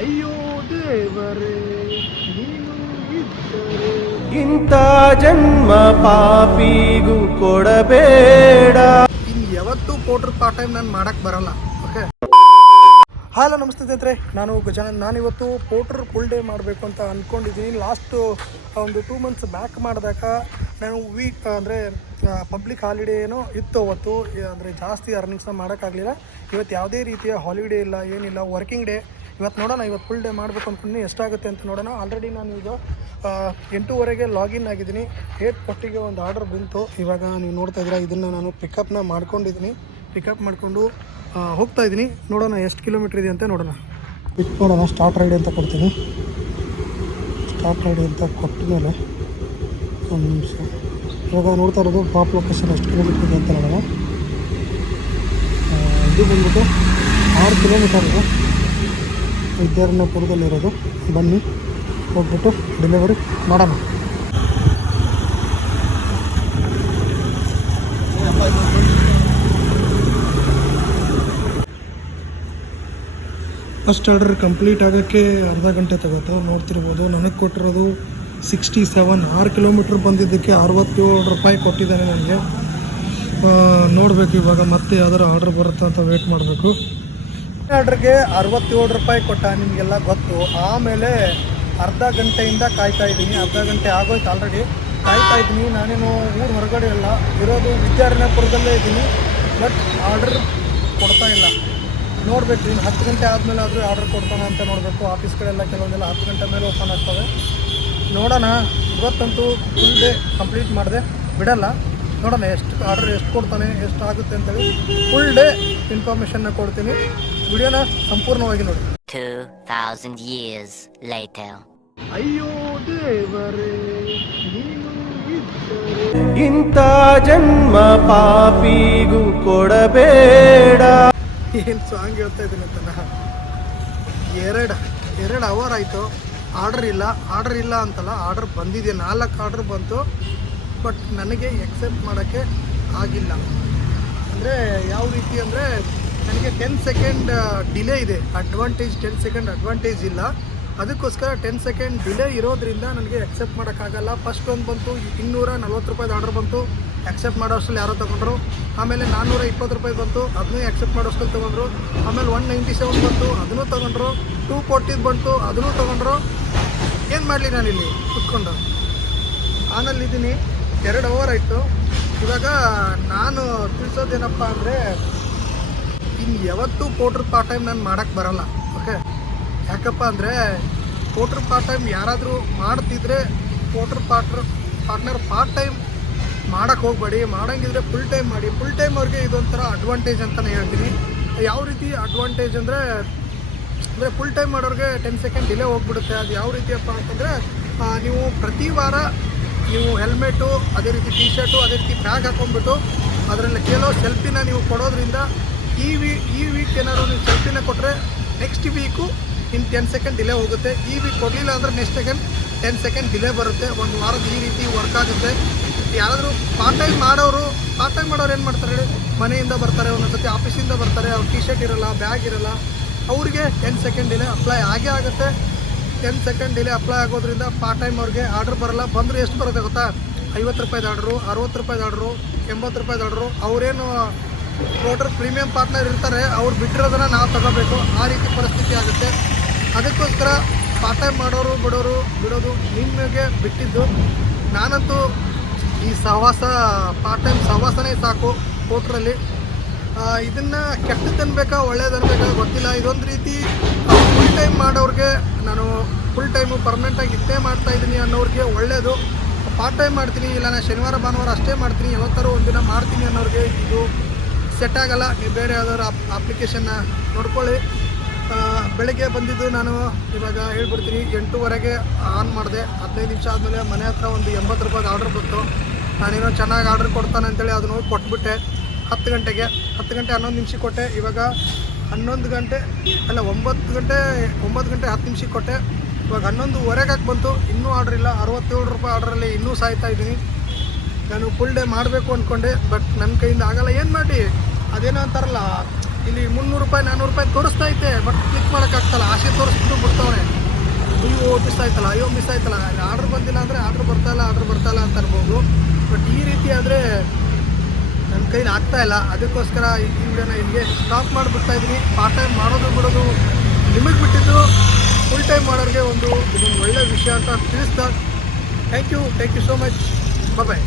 ಅಯ್ಯೋ ದೇವರೇ ನೀನು ಇದ್ದರೆ ಇಂಥ ಜನ್ಮ ಪಾಪಿಗೂ ಕೊಡಬೇಡ. ಇನ್ನು ಯಾವತ್ತೂ ಪೋಟ್ರ್ ಪಾರ್ಟ್ ಟೈಮ್ ನಾನು ಮಾಡಕ್ಕೆ ಬರಲ್ಲ. ಓಕೆ, ಹಲೋ ನಮಸ್ತೆ ಸ್ನೇಹಿತರೆ, ನಾನು ಗಜಾನನ್. ನಾನಿವತ್ತು ಪೋಟ್ರ್ ಫುಲ್ ಡೇ ಮಾಡಬೇಕು ಅಂತ ಅಂದ್ಕೊಂಡಿದ್ದೀನಿ. ಲಾಸ್ಟು ಒಂದು 2 months ಬ್ಯಾಕ್ ಮಾಡಿದಾಗ ನಾನು ವೀಕ್ ಅಂದರೆ ಪಬ್ಲಿಕ್ ಹಾಲಿಡೇ ಏನೋ ಇತ್ತು ಅವತ್ತು, ಅಂದರೆ ಜಾಸ್ತಿ ಅರ್ನಿಂಗ್ಸ್ನ ಮಾಡೋಕ್ಕಾಗಲಿಲ್ಲ. ಇವತ್ತು ಯಾವುದೇ ರೀತಿಯ ಹಾಲಿಡೇ ಇಲ್ಲ, ಏನಿಲ್ಲ, ವರ್ಕಿಂಗ್ ಡೇ. ಇವತ್ತು ನೋಡೋಣ, ಇವತ್ತು ಫುಲ್ ಡೇ ಮಾಡಬೇಕು ಅಂದ್ಕೊಂಡು ಎಷ್ಟಾಗುತ್ತೆ ಅಂತ ನೋಡೋಣ. ಆಲ್ರೆಡಿ ನಾನು ಈಗ 8:30ಗೆ ಲಾಗಿನ್ ಆಗಿದ್ದೀನಿ. 8:40ಗೆ ಒಂದು ಆರ್ಡರ್ ಬಂತು. ಇವಾಗ ನೀವು ನೋಡ್ತಾ ಇದ್ದೀರಾ, ಇದನ್ನು ನಾನು ಪಿಕಪ್ನ ಮಾಡ್ಕೊಂಡಿದ್ದೀನಿ. ಪಿಕಪ್ ಮಾಡಿಕೊಂಡು ಹೋಗ್ತಾ ಇದ್ದೀನಿ. ನೋಡೋಣ ಎಷ್ಟು ಕಿಲೋಮೀಟ್ರ್ ಇದೆ ಅಂತ ನೋಡೋಣ. ಪಿಕ್ ಮಾಡೋಣ. ಸ್ಟಾರ್ಟ್ ರೈಡ್ ಅಂತ ಕೊಡ್ತೀನಿ. ಸ್ಟಾರ್ಟ್ ರೈಡ್ ಅಂತ ಕೊಟ್ಟ ಮೇಲೆ ಒಂದು ನಿಮಿಷ. ಇವಾಗ ನೋಡ್ತಾ ಇರೋದು ಡ್ರಾಪ್ ಲೊಕೇಶನ್ ಎಷ್ಟು ಕಿಲೋಮೀಟ್ರ್ ಇದೆ ಅಂತ ನೋಡೋಣ. ಇದು ಬಂದ್ಬಿಟ್ಟು 6 ಕಿಲೋಮೀಟರ್ ಇದೆ. ವಿದ್ಯಾರಣ್ಯಪುರದಲ್ಲಿರೋದು. ಬನ್ನಿ ಹೋಗ್ಬಿಟ್ಟು ಡೆಲಿವರಿ ಮಾಡೋಣ. ಫಸ್ಟ್ ಆರ್ಡರ್ ಕಂಪ್ಲೀಟ್ ಆಗೋಕ್ಕೆ ಅರ್ಧ ಗಂಟೆ ತಗೋತು. ನೋಡ್ತಿರ್ಬೋದು, ನನಗೆ ಕೊಟ್ಟಿರೋದು 67. 6 ಕಿಲೋಮೀಟ್ರ್ ಬಂದಿದ್ದಕ್ಕೆ 67 ರೂಪಾಯಿ ಕೊಟ್ಟಿದ್ದಾನೆ ನನಗೆ. ನೋಡಬೇಕು ಇವಾಗ ಮತ್ತೆ ಯಾವ್ದಾರು ಆರ್ಡ್ರ್ ಬರುತ್ತಾ ಅಂತ ವೇಟ್ ಮಾಡಬೇಕು. ಆರ್ಡ್ರಿಗೆ 67 ರೂಪಾಯಿ ಕೊಟ್ಟ, ನಿಮಗೆಲ್ಲ ಗೊತ್ತು. ಆಮೇಲೆ ಅರ್ಧ ಗಂಟೆಯಿಂದ ಕಾಯ್ತಾ ಇದ್ದೀನಿ. ಅರ್ಧ ಗಂಟೆ ಆಗೋಯ್ತು ಆಲ್ರೆಡಿ, ಕಾಯ್ತಾ ಇದ್ದೀನಿ. ನಾನೇನು ಊರು ಹೊರಗಡೆ ಇಲ್ಲ, ಇರೋದು ವಿದ್ಯಾರಣ್ಯಪುರದಲ್ಲೇ ಇದ್ದೀನಿ. ಬಟ್ ಆರ್ಡರ್ ಕೊಡ್ತಾ ಇಲ್ಲ. ನೋಡಬೇಕು, ಇನ್ನು 10 ಗಂಟೆ ಆದಮೇಲೆ ಆದರೂ ಆರ್ಡರ್ ಕೊಡ್ತಾನೆ ಅಂತ ನೋಡಬೇಕು. ಆಫೀಸ್ಗಳೆಲ್ಲ ಕೆಲವೊಂದೆಲ್ಲ 10 ಗಂಟೆ ಮೇಲೆ ಓಪನ್ ಆಗ್ತವೆ. ನೋಡೋಣ. ಇವತ್ತಂತೂ ಫುಲ್ ಡೇ ಕಂಪ್ಲೀಟ್ ಮಾಡಿದೆ, ಬಿಡಲ್ಲ. ನೋಡೋಣ ಎಷ್ಟು ಆರ್ಡರ್ ಎಷ್ಟು ಕೊಡ್ತಾನೆ, ಎಷ್ಟು ಆಗುತ್ತೆ ಅಂತೇಳಿ ಫುಲ್ ಡೇ ಇನ್ಫಾರ್ಮೇಷನ್ನ ಕೊಡ್ತೀನಿ. ವಿಡಿಯೋನ ಸಂಪೂರ್ಣವಾಗಿ ನೋಡಿ. 2000 years later. ಅಯ್ಯೋ ದೇವರೇ ನೀನು ಇದ್ದರೆ ಇಂಥ ಜನ್ಮ ಪಾಪಿಗೂ ಕೊಡಬೇಡ. ಏನು ಸಾಂಗ್ ಹೇಳ್ತಾ ಇದ್ದೀನಿ ಅಂತ. ಎರಡು ಅವರ್ ಆಯಿತು, ಆರ್ಡರ್ ಇಲ್ಲ ಅಂತಲ್ಲ, ಆರ್ಡರ್ ಬಂದಿದೆ. 4 ಆರ್ಡರ್ ಬಂತು. ಬಟ್ ನನಗೆ ಎಕ್ಸೆಪ್ಟ್ ಮಾಡೋಕ್ಕೆ ಆಗಿಲ್ಲ. ಅಂದರೆ ಯಾವ ರೀತಿ ಅಂದರೆ, ನನಗೆ 10 ಸೆಕೆಂಡ್ ಡಿಲೇ ಇದೆ. 10 ಸೆಕೆಂಡ್ ಅಡ್ವಾಂಟೇಜ್ ಇಲ್ಲ. ಅದಕ್ಕೋಸ್ಕರ 10 ಸೆಕೆಂಡ್ ಡಿಲೇ ಇರೋದ್ರಿಂದ ನನಗೆ ಎಕ್ಸೆಪ್ಟ್ ಮಾಡೋಕ್ಕಾಗಲ್ಲ. ಫಸ್ಟ್ ಒಂದು ಬಂತು 240 ರೂಪಾಯಿದು ಆರ್ಡರ್ ಬಂತು, ಎಕ್ಸೆಪ್ಟ್ ಮಾಡೋ ಅಷ್ಟರಲ್ಲಿ ಯಾರೋ ತೊಗೊಂಡ್ರು. ಆಮೇಲೆ 420 ರೂಪಾಯಿ ಬಂತು, ಅದನ್ನೂ ಎಕ್ಸೆಪ್ಟ್ ಮಾಡೋ ಅಷ್ಟರಲ್ಲಿ ತೊಗೊಂಡ್ರು. ಆಮೇಲೆ 197 ಬಂತು, ಅದನ್ನೂ ತೊಗೊಂಡ್ರು. 240 ಬಂತು, ಅದನ್ನೂ ತೊಗೊಂಡ್ರು. ಏನು ಮಾಡಲಿ, ನಾನಿಲ್ಲಿ ಕುತ್ಕೊಂಡು ಆನಲ್ಲಿದ್ದೀನಿ. 2 ಅವರ್ ಆಯಿತು. ಇವಾಗ ನಾನು ತಿಳಿಸೋದೇನಪ್ಪ ಅಂದರೆ, ಇನ್ನು ಯಾವತ್ತೂ ಪೋಟ್ರ್ ಪಾರ್ಟ್ ಟೈಮ್ ನಾನು ಮಾಡೋಕ್ಕೆ ಬರಲ್ಲ. ಓಕೆ, ಯಾಕಪ್ಪ ಅಂದರೆ ಪೋಟ್ರ್ ಪಾರ್ಟ್ ಟೈಮ್ ಯಾರಾದರೂ ಮಾಡ್ತಿದ್ರೆ ಪೋಟ್ರ್ ಪಾರ್ಟ್ನರ್ ಪಾರ್ಟ್ ಟೈಮ್ ಮಾಡೋಕ್ಕೆ ಹೋಗಬೇಡಿ. ಮಾಡೋಂಗಿದ್ರೆ ಫುಲ್ ಟೈಮ್ ಮಾಡಿ. ಫುಲ್ ಟೈಮ್ ಅವ್ರಿಗೆ ಇದೊಂಥರ ಅಡ್ವಾಂಟೇಜ್ ಅಂತಲೇ ಹೇಳ್ತೀನಿ. ಯಾವ ರೀತಿ ಅಡ್ವಾಂಟೇಜ್ ಅಂದರೆ ಫುಲ್ ಟೈಮ್ ಮಾಡೋರಿಗೆ 10 ಸೆಕೆಂಡ್ ಡಿಲೇ ಹೋಗ್ಬಿಡುತ್ತೆ. ಅದು ಯಾವ ರೀತಿಯಪ್ಪ ಅಂತಂದರೆ, ನೀವು ಪ್ರತಿ ವಾರ ನೀವು ಹೆಲ್ಮೆಟು, ಅದೇ ರೀತಿ ಟಿ ಶರ್ಟು, ಅದೇ ರೀತಿ ಬ್ಯಾಗ್ ಹಾಕ್ಕೊಂಡ್ಬಿಟ್ಟು ಅದರಲ್ಲಿ ಕೆಲವು ಸೆಲ್ಫಿನ ನೀವು ಕೊಡೋದ್ರಿಂದ ಈ ವೀಕ್ ಏನಾದ್ರು ನೀವು ಸೆಲ್ಫಿನ ಕೊಟ್ಟರೆ ನೆಕ್ಸ್ಟ್ ವೀಕು ಇನ್ನು 10 ಸೆಕೆಂಡ್ ಡಿಲೇ ಹೋಗುತ್ತೆ. ಈ ವೀಕ್ ಕೊಡಲಿಲ್ಲ ಅಂದರೆ ನೆಕ್ಸ್ಟ್ 10 ಸೆಕೆಂಡ್ ಡಿಲೇ ಬರುತ್ತೆ. ಒಂದು ವಾರದ ಈ ರೀತಿ ವರ್ಕ್ ಆಗುತ್ತೆ. ಯಾರಾದರೂ ಪಾರ್ಟ್ ಟೈಮ್ ಮಾಡೋರು ಏನು ಮಾಡ್ತಾರೆ ಹೇಳಿ, ಮನೆಯಿಂದ ಬರ್ತಾರೆ, ಒಂದೊಂದು ಸತಿ ಆಫೀಸಿಂದ ಬರ್ತಾರೆ, ಅವ್ರು ಟಿ ಶರ್ಟ್ ಇರೋಲ್ಲ, ಬ್ಯಾಗ್ ಇರೋಲ್ಲ, ಅವ್ರಿಗೆ 10 ಸೆಕೆಂಡ್ ಡಿಲೇ ಅಪ್ಲೈ ಆಗೇ ಆಗುತ್ತೆ. 10 ಸೆಕೆಂಡ್ ಡಿಲೇ ಅಪ್ಲೈ ಆಗೋದ್ರಿಂದ ಪಾರ್ಟ್ ಟೈಮ್ ಅವ್ರಿಗೆ ಆರ್ಡ್ರ್ ಬರೋಲ್ಲ. ಬಂದರೆ ಎಷ್ಟು ಬರುತ್ತೆ ಗೊತ್ತಾ? 50 ರೂಪಾಯಿದು ಆರ್ಡ್ರು, 60 ರೂಪಾಯಿದು ಆರ್ಡ್ರು, 80 ರೂಪಾಯಿದು ಆರ್ಡ್ರು. ಅವರೇನು ಪೋಟ್ರ್ ಪ್ರೀಮಿಯಂ ಪಾರ್ಟ್ನರ್ ಇರ್ತಾರೆ, ಅವ್ರು ಬಿಟ್ಟಿರೋದನ್ನು ನಾವು ತಗೋಬೇಕು. ಆ ರೀತಿ ಪರಿಸ್ಥಿತಿ ಆಗುತ್ತೆ. ಅದಕ್ಕೋಸ್ಕರ ಪಾರ್ಟ್ ಟೈಮ್ ಮಾಡೋರು ಬಿಡೋದು ನಿಮಗೆ ಬಿಟ್ಟಿದ್ದು. ನಾನಂತೂ ಈ ಪಾರ್ಟ್ ಟೈಮ್ ಸಹವಾಸನೇ ಸಾಕು ಪೋಟ್ರಲ್ಲಿ. ಇದನ್ನು ಕೆಟ್ಟದ್ದನ್ಬೇಕಾ ಒಳ್ಳೇದನ್ಬೇಕಾ ಗೊತ್ತಿಲ್ಲ. ಇದೊಂದು ರೀತಿ ಫುಲ್ ಟೈಮ್ ಮಾಡೋರಿಗೆ, ನಾನು ಫುಲ್ ಟೈಮು ಪರ್ಮನೆಂಟಾಗಿ ಇದ್ದೇ ಮಾಡ್ತಾಯಿದ್ದೀನಿ ಅನ್ನೋರಿಗೆ ಒಳ್ಳೆಯದು. ಪಾರ್ಟ್ ಟೈಮ್ ಮಾಡ್ತೀನಿ, ಇಲ್ಲ ನಾನು ಶನಿವಾರ ಭಾನುವಾರ ಅಷ್ಟೇ ಮಾಡ್ತೀನಿ, ಯಾವತ್ತಾರು ಒಂದಿನ ಮಾಡ್ತೀನಿ ಅನ್ನೋರಿಗೆ ಇದು ಸೆಟ್ ಆಗೋಲ್ಲ. ನೀವು ಬೇರೆ ಯಾವ್ದಾದ್ರು ಅಪ್ಲಿಕೇಶನ್ನ ನೋಡ್ಕೊಳ್ಳಿ. ಬೆಳಗ್ಗೆ ಬಂದಿದ್ದು ನಾನು ಇವಾಗ ಹೇಳ್ಬಿಡ್ತೀನಿ. 8:30ಗೆ ಆನ್ ಮಾಡಿದೆ. 15 ನಿಮಿಷ ಆದಮೇಲೆ ಮನೆ ಹತ್ರ ಒಂದು 80 ರೂಪಾಯಿದು ಆರ್ಡ್ರ್ ಬಂತು. ನಾನೇನೋ ಚೆನ್ನಾಗಿ ಆರ್ಡ್ರ್ ಕೊಡ್ತಾನೆ ಅಂತೇಳಿ ಅದನ್ನು ಹೋಗಿ ಕೊಟ್ಬಿಟ್ಟೆ. 10 ಗಂಟೆ 11 ನಿಮಿಷಕ್ಕೆ ಕೊಟ್ಟೆ. ಇವಾಗ 9 ಗಂಟೆ 10 ನಿಮಿಷಕ್ಕೆ ಕೊಟ್ಟೆ. ಇವಾಗ 11:15ಗೆ ಬಂತು. ಇನ್ನೂ ಆರ್ಡ್ರ್ ಇಲ್ಲ. 67 ರೂಪಾಯಿ ಆರ್ಡ್ರಲ್ಲಿ ಇನ್ನೂ ಸಾಯ್ತಾ ಇದ್ದೀನಿ. ನಾನು ಫುಲ್ ಡೇ ಮಾಡಬೇಕು ಅಂದ್ಕೊಂಡೆ, ಬಟ್ ನನ್ನ ಕೈಯಿಂದ ಆಗಲ್ಲ. ಏನು ಮಾಡಿ, ಅದೇನೋ ಅಂತಾರಲ್ಲ, ಇಲ್ಲಿ 300 ರೂಪಾಯಿ 400 ರೂಪಾಯಿ ತೋರಿಸ್ತಾ ಐತೆ, ಬಟ್ ಕ್ಲಿಕ್ ಮಾಡೋಕ್ಕಾಗ್ತಲ್ಲ. ಆಸೆ ತೋರಿಸ್ಬಿಟ್ಟು ಬಿಡ್ತಾವನೆ. ನೀವು ಮಿಸ್ ಆಯ್ತಲ್ಲ, ಅಯ್ಯೋ ಮಿಸ್ ಆಯ್ತಲ್ಲ, ಆರ್ಡ್ರ್ ಬಂದಿಲ್ಲ ಅಂದರೆ ಆರ್ಡ್ರ್ ಬರ್ತಾಯಿಲ್ಲ ಅಂತ ಅನ್ಬೋದು. ಬಟ್ ಈ ರೀತಿ ಆದರೆ ನನ್ನ ಕೈಲಿ ಆಗ್ತಾಯಿಲ್ಲ. ಅದಕ್ಕೋಸ್ಕರ ಈ ವಿಡಿಯೋನ ಇಲ್ಲಿಗೆ ಸ್ಟಾಪ್ ಮಾಡಿಬಿಡ್ತಾ ಇದ್ದೀನಿ. ಪಾರ್ಟ್ ಟೈಮ್ ಮಾಡೋದು ಬಿಡೋದು ನಿಮಗೆ ಬಿಟ್ಟಿದ್ದು, ಫುಲ್ ಟೈಮ್ ಮಾಡೋರಿಗೆ ಇದೊಂದು ಒಳ್ಳೆಯ ವಿಷಯ ಅಂತ ತಿಳಿಸ್ತಾ thank you so much. Bye.